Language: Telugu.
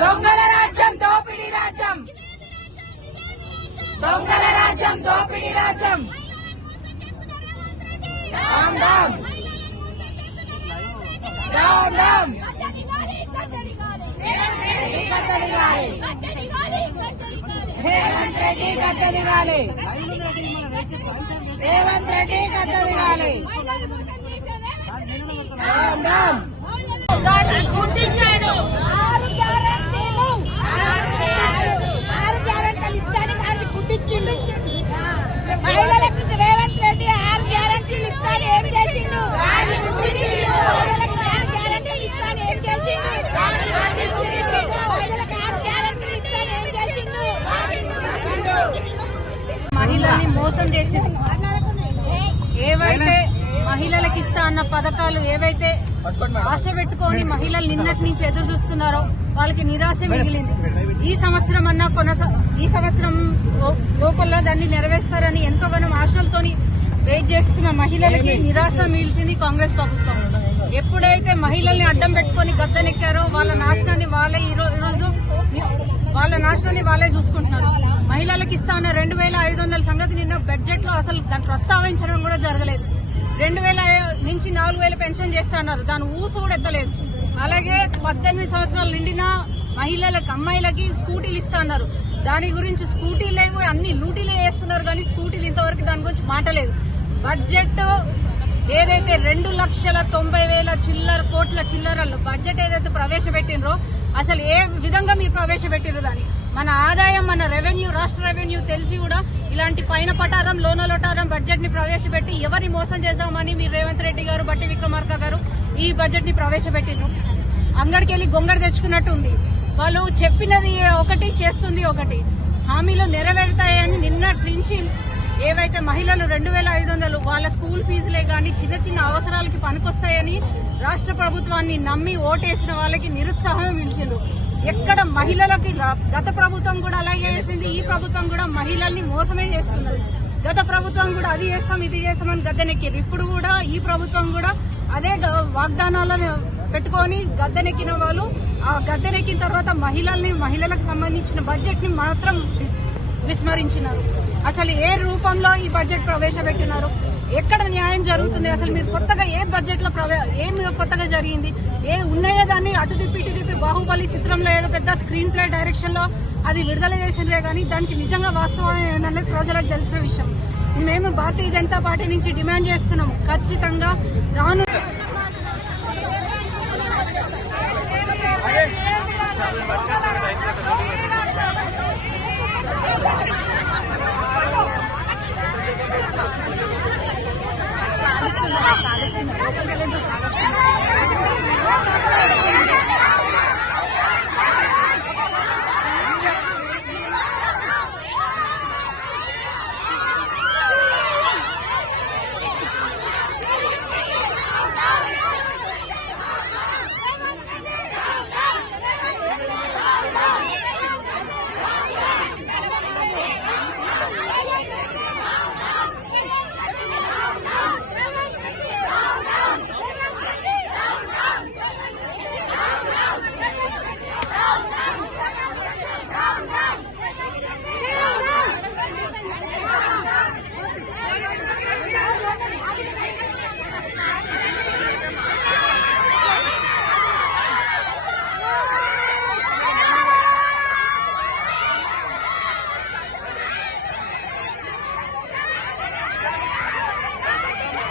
దొంగల రాజ్యం దోపిడీ రాజ్యం. దొంగల రాజ్యం దోపిడీ రాజ్యం. రామ్ రామ్. రామ్ రామ్. రేవంత్ రెడ్డి గద్దెదిగాలి రేవంత్ రెడ్డి గద్దెదిగాలి రామ్ రామ్. గుర్తించాడు ఆరు గ్యారెంటీలు ఆరు గ్యారెంటీలు ఇస్తాను కానీ గుర్తించిండు మహిళలకు రేవంత్ రెడ్డి ఆరు గ్యారెంటీలు ఇస్తాను ఏం చేసిండు మహిళలకు ఆరు గ్యారెంటీలు ఇస్తాను ఏం చేసిండు మహిళలకు ఆరు గ్యారెంటీలు ఇస్తాను ఏం చేసిండు మహిళల్ని మోసం చేసింది. ఏవైతే మహిళలకు ఇస్తా అన్న పథకాలు ఏవైతే ఆశ పెట్టుకొని మహిళలు నిన్నటి నుంచి ఎదురు చూస్తున్నారో వాళ్ళకి నిరాశ మిగిలింది. ఈ సంవత్సరం అన్నా కొనసా ఈ సంవత్సరం లోపల దాన్ని నెరవేరుస్తారని ఎంతోగానో ఆశలతోని వెయిట్ చేస్తున్న మహిళలకి నిరాశ మిగిల్చింది కాంగ్రెస్ ప్రభుత్వం. ఎప్పుడైతే మహిళల్ని అడ్డం పెట్టుకొని గద్దెనెక్కారో వాళ్ళ నాశనాన్ని వాళ్ళే ఈ ఈ రోజు వాళ్ళ నాశనాన్ని వాళ్ళే చూసుకుంటున్నారు. మహిళలకు ఇస్తా అన్న రెండు వేల ఐదు వందల సంగతి నిన్న బడ్జెట్లో అసలు దాన్ని ప్రస్తావించడం కూడా జరగలేదు. రెండు వేల నుంచి నాలుగు వేల పెన్షన్ చేస్తున్నారు దాని ఊసు కూడా ఎత్తలేదు. అలాగే పద్దెనిమిది సంవత్సరాలు నిండిన మహిళలకు అమ్మాయిలకి స్కూటీలు ఇస్తున్నారు దాని గురించి స్కూటీలు లేవు అన్ని లూటీలే వేస్తున్నారు కానీ స్కూటీలు ఇంతవరకు దాని గురించి మాటలేదు. బడ్జెట్ ఏదైతే రెండు లక్షల తొంభై వేల చిల్లర కోట్ల చిల్లరలు బడ్జెట్ ఏదైతే ప్రవేశపెట్టినరో అసలు ఏ విధంగా మీరు ప్రవేశపెట్టిరు దాన్ని? మన ఆదాయం మన రెవెన్యూ రాష్ట్ర రెవెన్యూ తెలిసి కూడా ఇలాంటి పైన పటారం లోన లోటారం బడ్జెట్ని ప్రవేశపెట్టి ఎవరిని మోసం చేద్దామని మీరు రేవంత్ రెడ్డి గారు బట్టి విక్రమార్క గారు ఈ బడ్జెట్ని ప్రవేశపెట్టిండ్రు అంగడికి వెళ్ళి గొంగడి తెచ్చుకున్నట్టు ఉంది. వాళ్ళు చెప్పినది ఒకటి చేస్తుంది ఒకటి. హామీలు నెరవేరుతాయని నిన్నటి నుంచి ఏవైతే మహిళలు రెండు వేల ఐదు వందలు వాళ్ళ స్కూల్ ఫీజులే కానీ చిన్న చిన్న అవసరాలకి పనికొస్తాయని రాష్ట్ర ప్రభుత్వాన్ని నమ్మి ఓటేసిన వాళ్ళకి నిరుత్సాహం పిలిచిండ్రు ఎక్కడ మహిళలకి గత ప్రభుత్వం కూడా అలాగే చేసింది ఈ ప్రభుత్వం కూడా మహిళల్ని మోసమే చేస్తున్నది. గత ప్రభుత్వం కూడా అది చేస్తాం ఇది చేస్తామని గద్దెనెక్కిరు ఇప్పుడు కూడా ఈ ప్రభుత్వం కూడా అదే వాగ్దానాలను పెట్టుకొని గద్దెనెక్కిన వాళ్ళు ఆ గద్దెనెక్కిన తర్వాత మహిళల్ని మహిళలకు సంబంధించిన బడ్జెట్ని మాత్రం విస్- విస్మరించినారు. అసలు ఏ రూపంలో ఈ బడ్జెట్ ప్రవేశపెట్టినారు? ఎక్కడ న్యాయం జరుగుతుంది? అసలు మీరు కొత్తగా ఏ బడ్జెట్లో ఏం కొత్తగా జరిగింది? ఏ ఉన్నాయో దాన్ని అటు తిప్పి ఇటు తిప్పి బాహుబలి చిత్రంలో ఏదో పెద్ద స్క్రీన్ ప్లే డైరెక్షన్లో అది విడుదల చేసినరే కానీ దానికి నిజంగా వాస్తవం ఏంటనేది ప్రజలకు తెలిసిన విషయం. మేము భారతీయ జనతా పార్టీ నుంచి డిమాండ్ చేస్తున్నాము. ఖచ్చితంగా రాను